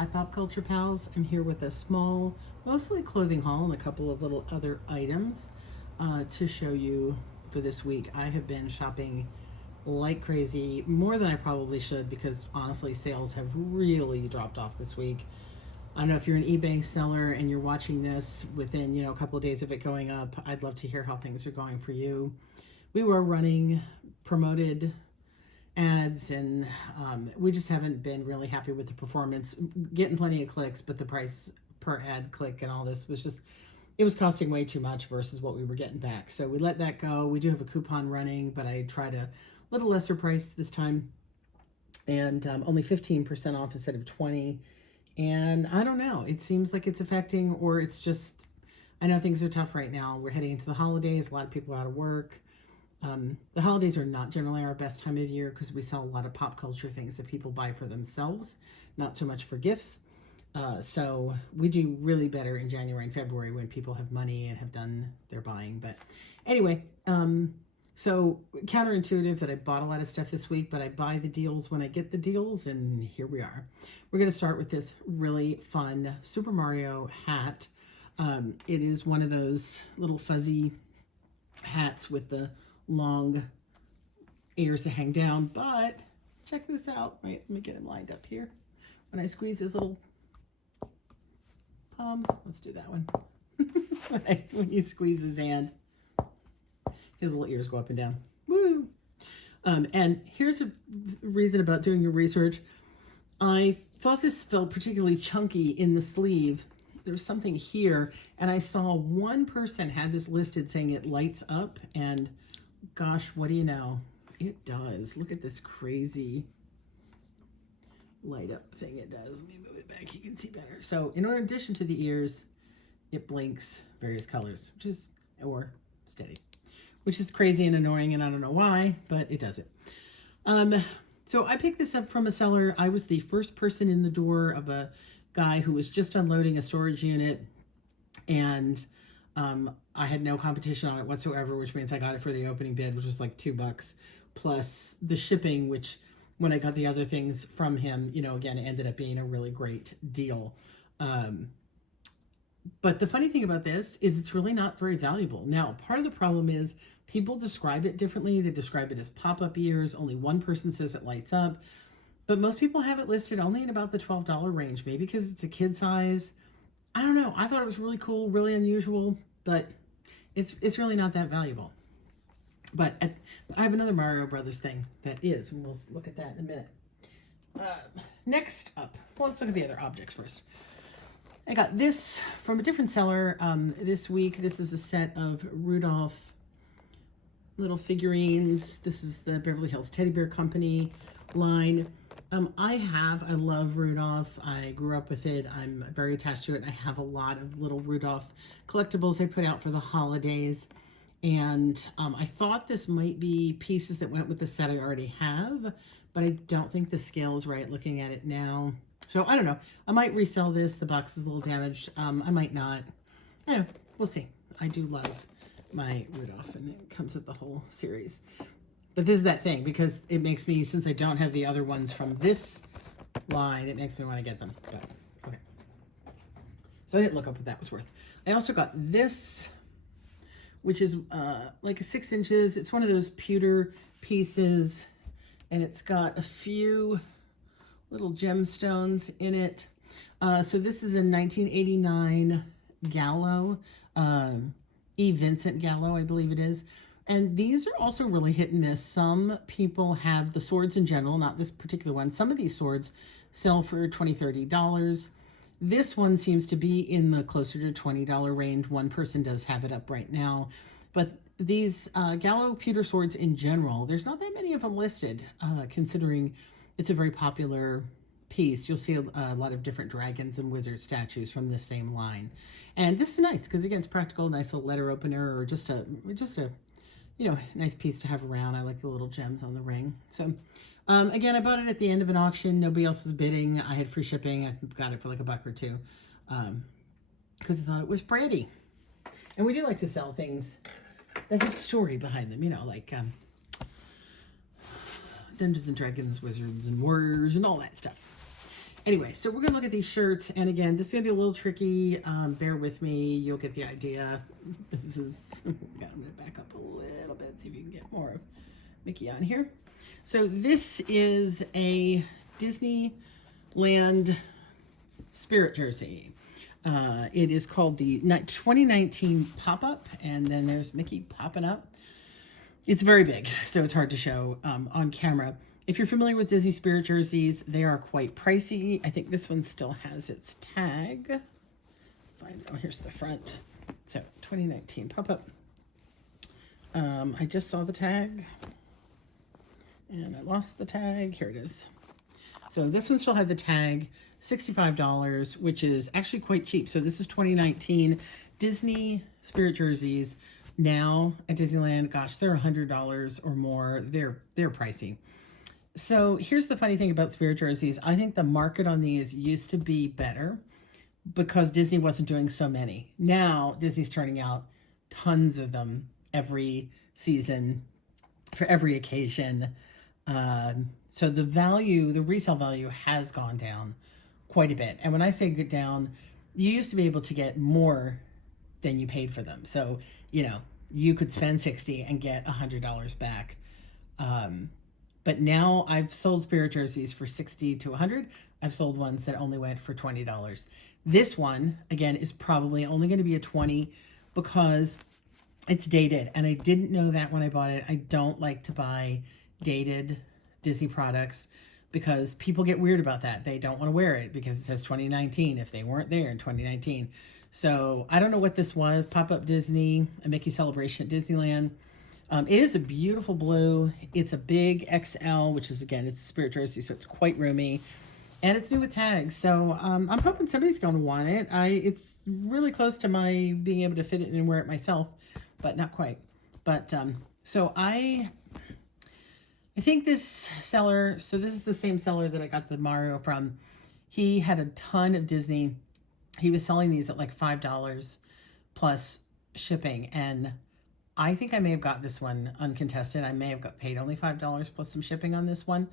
Hi Pop Culture Pals. I'm here with a small, mostly clothing haul and a couple of little other items to show you for this week. I have been shopping like crazy, more than I probably should, because honestly sales have really dropped off this week. I don't know if you're an eBay seller and you're watching this within, a couple of days of it going up. I'd love to hear how things are going for you. We were running promoted ads, and we just haven't been really happy with the performance. Getting plenty of clicks, but the price per ad click and all this was just, it was costing way too much versus what we were getting back. So we let that go. We do have a coupon running, but I tried a little lesser price this time, and only 15% off instead of 20. And I don't know, it seems like it's affecting, or it's just, I know things are tough right now. We're heading into the holidays, a lot of people are out of work. The holidays are not generally our best time of year because we sell a lot of pop culture things that people buy for themselves, not so much for gifts. So we do really better in January and February when people have money and have done their buying. But anyway, so counterintuitive that I bought a lot of stuff this week, but I buy the deals when I get the deals, and here we are. We're going to start with this really fun Super Mario hat. It is one of those little fuzzy hats with the long ears that hang down, but check this out. Right, let me get him lined up here. When I squeeze his little palms, let's do that one. When you squeeze his hand, his little ears go up and down. Woo! And here's a reason about doing your research. I thought this felt particularly chunky in the sleeve. There's something here, and I saw one person had this listed saying it lights up, and gosh, what do you know? It does. Look at this crazy light up thing it does. Let me move it back, you can see better. So in addition to the ears, it blinks various colors, or steady, which is crazy and annoying, and I don't know why, but it does it. So I picked this up from a seller. I was the first person in the door of a guy who was just unloading a storage unit, and I had no competition on it whatsoever, which means I got it for the opening bid, which was like $2 plus the shipping, which when I got the other things from him, again, it ended up being a really great deal. But the funny thing about this is it's really not very valuable. Now, part of the problem is people describe it differently. They describe it as pop-up ears. Only one person says it lights up. But most people have it listed only in about the $12 range, maybe because it's a kid size. I don't know. I thought it was really cool, really unusual, but it's really not that valuable. But I have another Mario Brothers thing that is, and we'll look at that in a minute. Next up, well, let's look at the other objects first. I got this from a different seller this week. This is a set of Rudolph little figurines. This is the Beverly Hills Teddy Bear Company line. I love Rudolph. I grew up with it. I'm very attached to it. I have a lot of little Rudolph collectibles I put out for the holidays. And I thought this might be pieces that went with the set I already have, but I don't think the scale is right looking at it now. So I don't know. I might resell this. The box is a little damaged. I might not. I don't know. We'll see. I do love my Rudolph, and it comes with the whole series. But this is that thing, because it makes me, since I don't have the other ones from this line, it makes me want to get them. But, okay. So I didn't look up what that was worth. I also got this, which is like a 6 inches. It's one of those pewter pieces, and it's got a few little gemstones in it. So this is a 1989 Gallo, E. Vincent Gallo, I believe it is. And these are also really hit and miss. Some people have the swords in general, not this particular one. Some of these swords sell for $20, $30. This one seems to be in the closer to $20 range. One person does have it up right now. But these Gallo pewter swords in general, there's not that many of them listed, considering it's a very popular piece. You'll see a lot of different dragons and wizard statues from the same line. And this is nice because, again, it's practical, nice little letter opener, or just a nice piece to have around. I like the little gems on the ring. So, again, I bought it at the end of an auction. Nobody else was bidding. I had free shipping. I got it for like $1 or $2 because I thought it was pretty. And we do like to sell things that have story behind them, like Dungeons and Dragons, Wizards and Warriors, and all that stuff. Anyway, so we're gonna look at these shirts, and again, this is gonna be a little tricky. Bear with me, you'll get the idea. This is, I'm gonna back up a little bit, see if you can get more of Mickey on here. So this is a Disneyland Spirit jersey. It is called the 2019 Pop-Up, and then there's Mickey popping up. It's very big, so it's hard to show on camera. If you're familiar with Disney Spirit jerseys, they are quite pricey. I think this one still has its tag. Oh, here's the front. So 2019 Pop-Up. I just saw the tag, and I lost the tag. Here it is. So this one still had the tag, $65, which is actually quite cheap. So this is 2019 Disney Spirit jerseys. Now at Disneyland, gosh, they're $100 or more. They're pricey. So here's the funny thing about Spirit jerseys. I think the market on these used to be better because Disney wasn't doing so many. Now Disney's turning out tons of them every season for every occasion. So the value, the resale value has gone down quite a bit. And when I say get down, you used to be able to get more than you paid for them. So, you know, you could spend $60 and get $100 back. But now I've sold Spirit jerseys for $60 to $100. I've sold ones that only went for $20. This one, again, is probably only going to be a $20 because it's dated. And I didn't know that when I bought it. I don't like to buy dated Disney products because people get weird about that. They don't want to wear it because it says 2019 if they weren't there in 2019. So I don't know what this was. Pop-Up Disney, a Mickey celebration at Disneyland. It is a beautiful blue. It's a big XL, which is, again, it's a Spirit jersey, so it's quite roomy. And it's new with tags. So I'm hoping somebody's going to want it. It's really close to my being able to fit it and wear it myself, but not quite. But so I think this seller, so this is the same seller that I got the Mario from. He had a ton of Disney. He was selling these at like $5 plus shipping. And I think I may have got this one uncontested. I may have got paid only $5 plus some shipping on this one.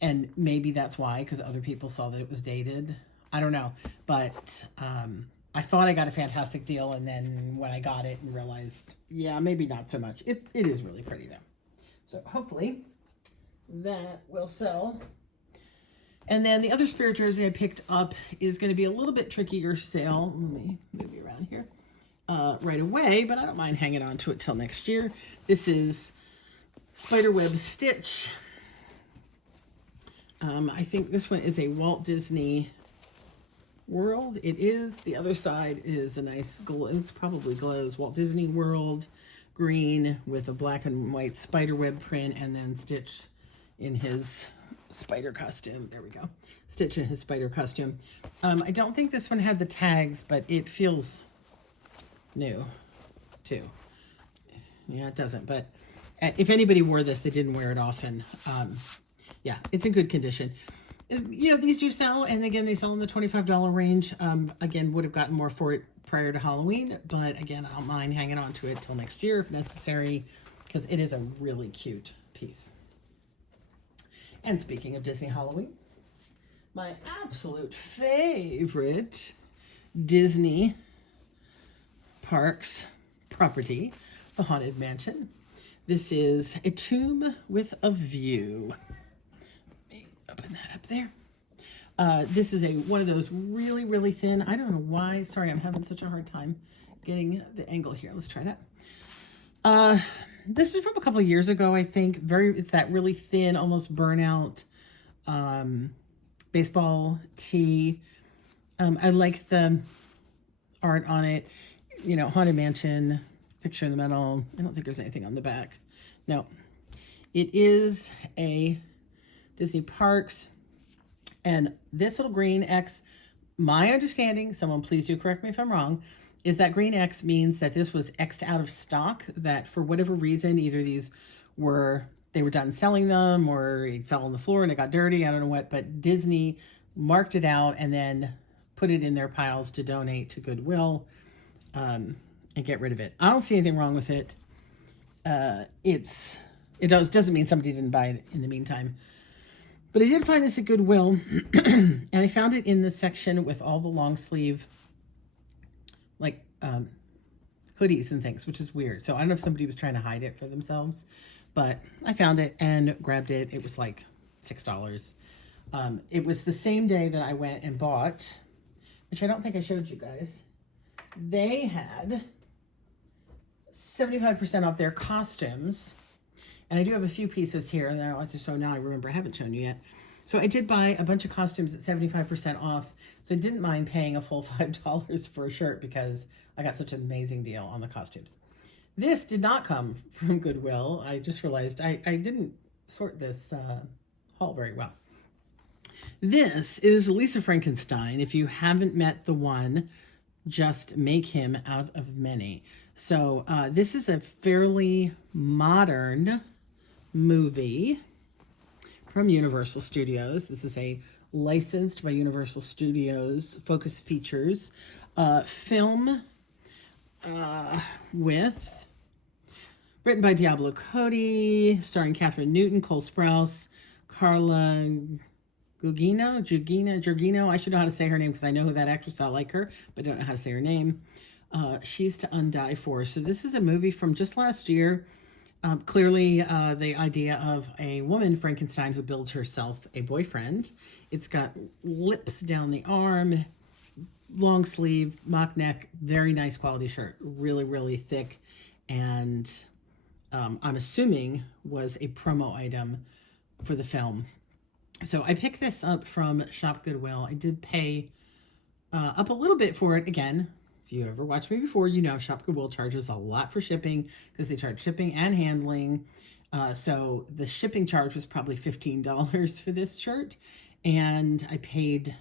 And maybe that's why, because other people saw that it was dated. I don't know. But I thought I got a fantastic deal. And then when I got it and realized, yeah, maybe not so much. It is really pretty though. So hopefully that will sell. And then the other Spirit jersey I picked up is going to be a little bit trickier sale. Let me move you around here right away, but I don't mind hanging on to it till next year. This is Spiderweb Stitch. I think this one is a Walt Disney World. It is. The other side is a nice glow. It's probably glows. Walt Disney World green with a black and white spiderweb print, and then Stitch in his spider costume. There we go. Stitch in his spider costume. I don't think this one had the tags, but it feels new too. Yeah, it doesn't, but if anybody wore this, they didn't wear it often. Yeah, it's in good condition. You know, these do sell, and again, they sell in the $25 range. Again, would have gotten more for it prior to Halloween, but again, I don't mind hanging on to it till next year if necessary, because it is a really cute piece. And speaking of Disney Halloween, my absolute favorite Disney Parks property, the Haunted Mansion. This is a tomb with a view. Let me open that up there. This is one of those really, really thin. I don't know why. Sorry, I'm having such a hard time getting the angle here. Let's try that. This is from a couple of years ago, I think. It's that really thin, almost burnout baseball tee. I like the art on it. You know, Haunted Mansion, picture in the middle. I don't think there's anything on the back. No. It is a Disney Parks. And this little green X, my understanding, someone please do correct me if I'm wrong, is that green X means that this was X'd out of stock, that for whatever reason, either they were done selling them or it fell on the floor and it got dirty, I don't know what, but Disney marked it out and then put it in their piles to donate to Goodwill and get rid of it. I don't see anything wrong with it. It doesn't mean somebody didn't buy it in the meantime. But I did find this at Goodwill, and I found it in the section with all the long sleeve, like, hoodies and things, which is weird. So I don't know if somebody was trying to hide it for themselves, but I found it and grabbed it. It was like $6. It was the same day that I went and bought, which I don't think I showed you guys. They had 75% off their costumes. And I do have a few pieces here that I want to show now. I remember I haven't shown you yet. So I did buy a bunch of costumes at 75% off. So I didn't mind paying a full $5 for a shirt because I got such an amazing deal on the costumes. This did not come from Goodwill. I just realized I didn't sort this haul very well. This is Lisa Frankenstein. If you haven't met the one, just make him out of many. So this is a fairly modern movie from Universal Studios. This is a licensed by Universal Studios Focus Features film written by Diablo Cody, starring Catherine Newton, Cole Sprouse, Carla Gugino. I should know how to say her name because I know who that actress is. I like her, but I don't know how to say her name. She's to undie for. So this is a movie from just last year. Clearly, the idea of a woman, Frankenstein, who builds herself a boyfriend. It's got lips down the arm, long sleeve, mock neck, very nice quality shirt. Really, really thick. And I'm assuming was a promo item for the film. So I picked this up from Shop Goodwill. I did pay up a little bit for it. Again, if you ever watched me before, you know Shop Goodwill charges a lot for shipping because they charge shipping and handling. So the shipping charge was probably $15 for this shirt. And I paid,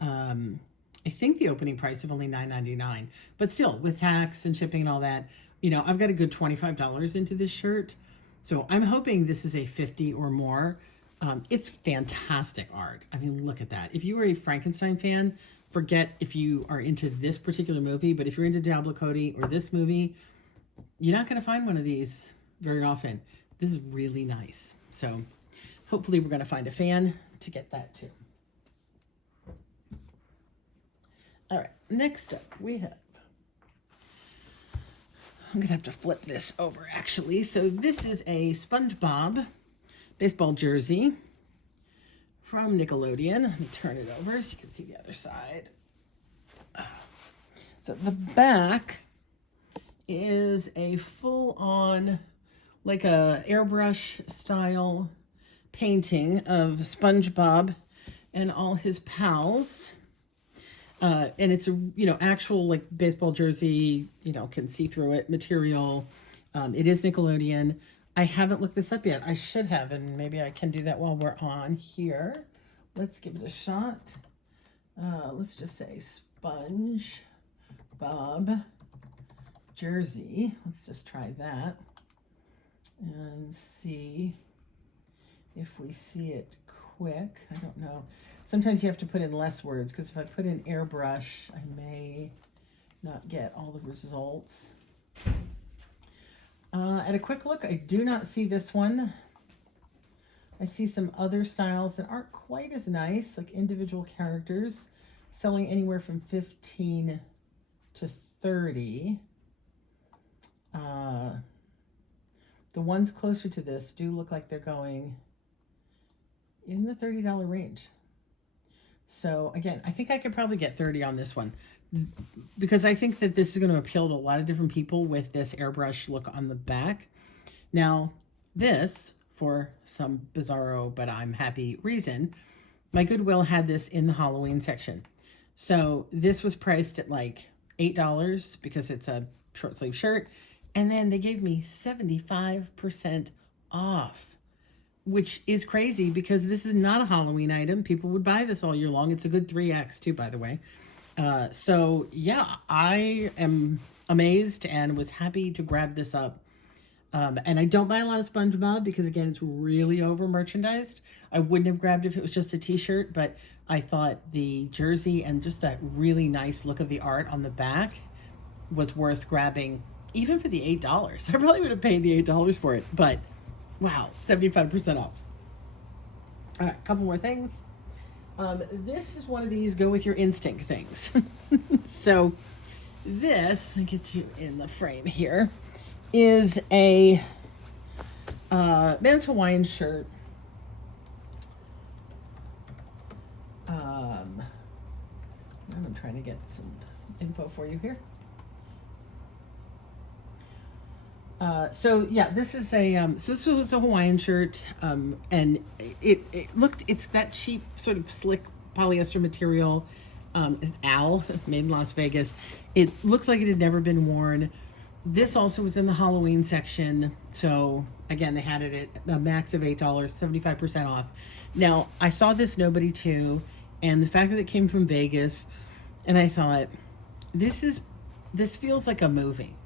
I think the opening price of only $9.99. But still, with tax and shipping and all that, you know, I've got a good $25 into this shirt. So I'm hoping this is a 50 or more. It's fantastic art. I mean, look at that. If you are a Frankenstein fan, forget if you are into this particular movie, but if you're into Diablo Cody or this movie, you're not going to find one of these very often. This is really nice. So hopefully we're going to find a fan to get that too. All right, next up we have, I'm going to have to flip this over actually. So this is a SpongeBob baseball jersey from Nickelodeon. Let me turn it over so you can see the other side. So the back is a full-on, like a airbrush style painting of SpongeBob and all his pals. And it's a, you know, actual like baseball jersey, you know, can see through it material. It is Nickelodeon. I haven't looked this up yet. I should have, and maybe I can do that while we're on here. Let's give it a shot. Let's just say SpongeBob jersey. Let's just try that and see if we see it quick. I don't know. Sometimes you have to put in less words because if I put in airbrush, I may not get all the results. At a quick look, I do not see this one. I see some other styles that aren't quite as nice, like individual characters, selling anywhere from 15 to 30. The ones closer to this do look like they're going in the $30 range. So again, I think I could probably get 30 on this one because I think that this is going to appeal to a lot of different people with this airbrush look on the back. Now, this, for some bizarro but I'm happy reason, my Goodwill had this in the Halloween section. So this was priced at like $8 because it's a short sleeve shirt. And then they gave me 75% off, which is crazy because this is not a Halloween item. People would buy this all year long. It's a good 3X too, by the way. So yeah, I am amazed and was happy to grab this up. And I don't buy a lot of SpongeBob because again, it's really over merchandised. I wouldn't have grabbed it if it was just a t-shirt, but I thought the jersey and just that really nice look of the art on the back was worth grabbing even for the $8. I probably would have paid the $8 for it, but wow, 75% off. All right, a couple more things. This is one of these go with your instinct things. So this, let me get you in the frame here, is a men's Hawaiian shirt. I'm trying to get some info for you here. So yeah, this is a so this was a Hawaiian shirt, and it looked, it's that cheap sort of slick polyester material, Al, made in Las Vegas. It looked like it had never been worn. This also was in the Halloween section, so again they had it at a max of $8, 75% off. Now I saw this Nobody too, and the fact that it came from Vegas, and I thought this feels like a movie.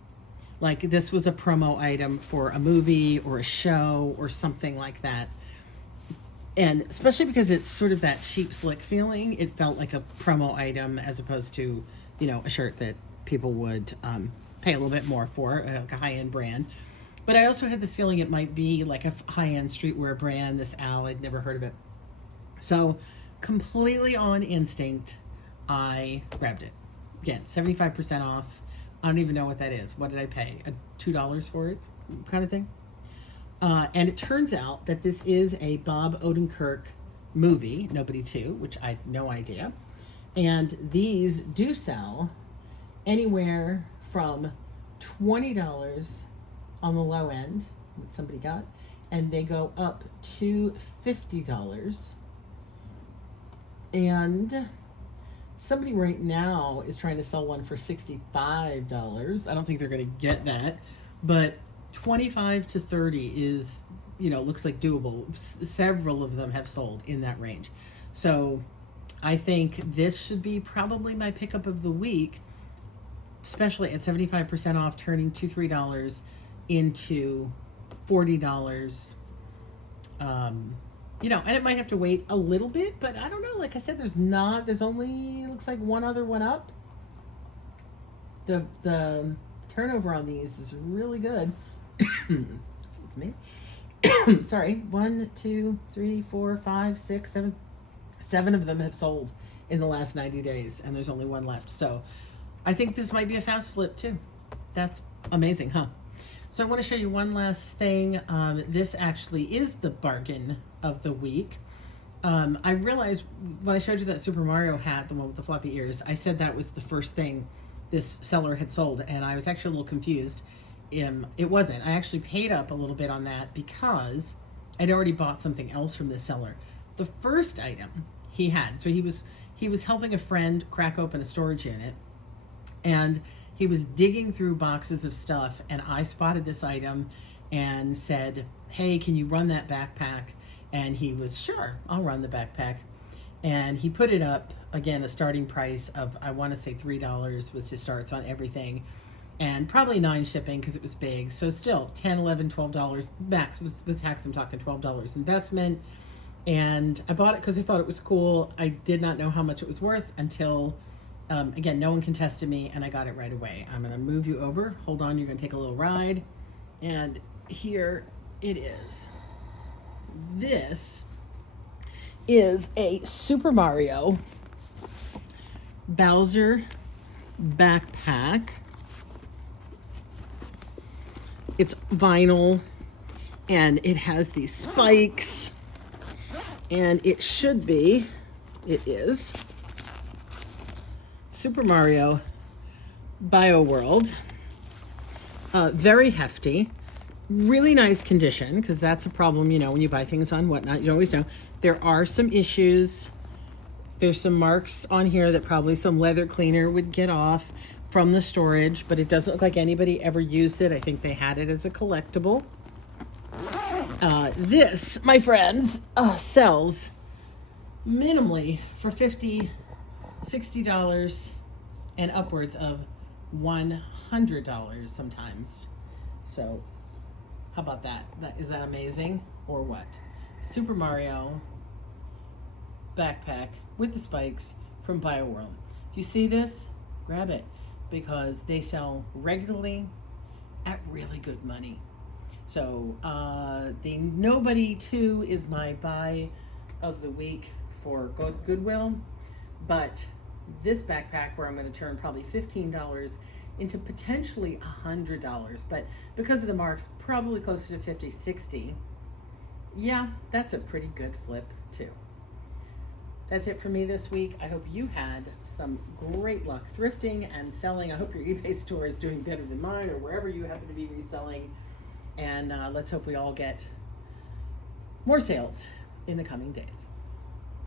Like this was a promo item for a movie or a show or something like that. And especially because it's sort of that cheap slick feeling, it felt like a promo item as opposed to, you know, a shirt that people would pay a little bit more for, like a high-end brand. But I also had this feeling it might be like a high-end streetwear brand, this Al, I'd never heard of it. So completely on instinct, I grabbed it. Again, 75% off. I don't even know what that is. What did I pay? $2 for it kind of thing? And it turns out that this is a Bob Odenkirk movie, Nobody 2, which I had no idea. And these do sell anywhere from $20 on the low end, what somebody got, and they go up to $50. And somebody right now is trying to sell one for $65. I don't think they're going to get that, but 25 to 30 is, you know, looks like doable. Several of them have sold in that range. So I think this should be probably my pickup of the week, especially at 75% off, turning $2-3 into $40. You know, and it might have to wait a little bit, but I don't know. Like I said, there's only, looks like one other one up. The turnover on these is really good. Excuse me. Sorry. 1, 2, 3, 4, 5, 6, 7. 7 of them have sold in the last 90 days, and there's only one left. So I think this might be a fast flip too. That's amazing, huh? So I want to show you one last thing. This actually is the bargain of the week. I realized when I showed you that Super Mario hat, the one with the floppy ears, I said that was the first thing this seller had sold, and I was actually a little confused. It wasn't. I actually paid up a little bit on that because I'd already bought something else from this seller. The first item he had, so he was helping a friend crack open a storage unit, and he was digging through boxes of stuff, and I spotted this item and said, hey, can you run that backpack? And he was, sure, I'll run the backpack. And he put it up, again, a starting price of, I want to say $3 was his starts on everything, and probably $9 shipping because it was big. So still $10, $11, $12 max with tax. I'm talking $12 investment. And I bought it because I thought it was cool. I did not know how much it was worth until, again, no one contested me, and I got it right away. I'm going to move you over. Hold on, you're going to take a little ride. And here it is. This is a Super Mario Bowser backpack. It's vinyl, and it has these spikes, and it should be, it is, Super Mario BioWorld. Very hefty, really nice condition, because that's a problem, you know, when you buy things on Whatnot, you always know. There are some issues. There's some marks on here that probably some leather cleaner would get off from the storage, but it doesn't look like anybody ever used it. I think they had it as a collectible. This, my friends, sells minimally for $50, $60, and upwards of $100 sometimes. So how about that? Is that amazing or what? Super Mario backpack with the spikes from BioWorld. If you see this, grab it, because they sell regularly at really good money. So the Nobody 2 is my buy of the week for Goodwill, but this backpack where I'm going to turn probably $15 into potentially $100, but because of the marks, probably closer to 50, 60. Yeah, that's a pretty good flip too. That's it for me this week. I hope you had some great luck thrifting and selling. I hope your eBay store is doing better than mine or wherever you happen to be reselling. And let's hope we all get more sales in the coming days.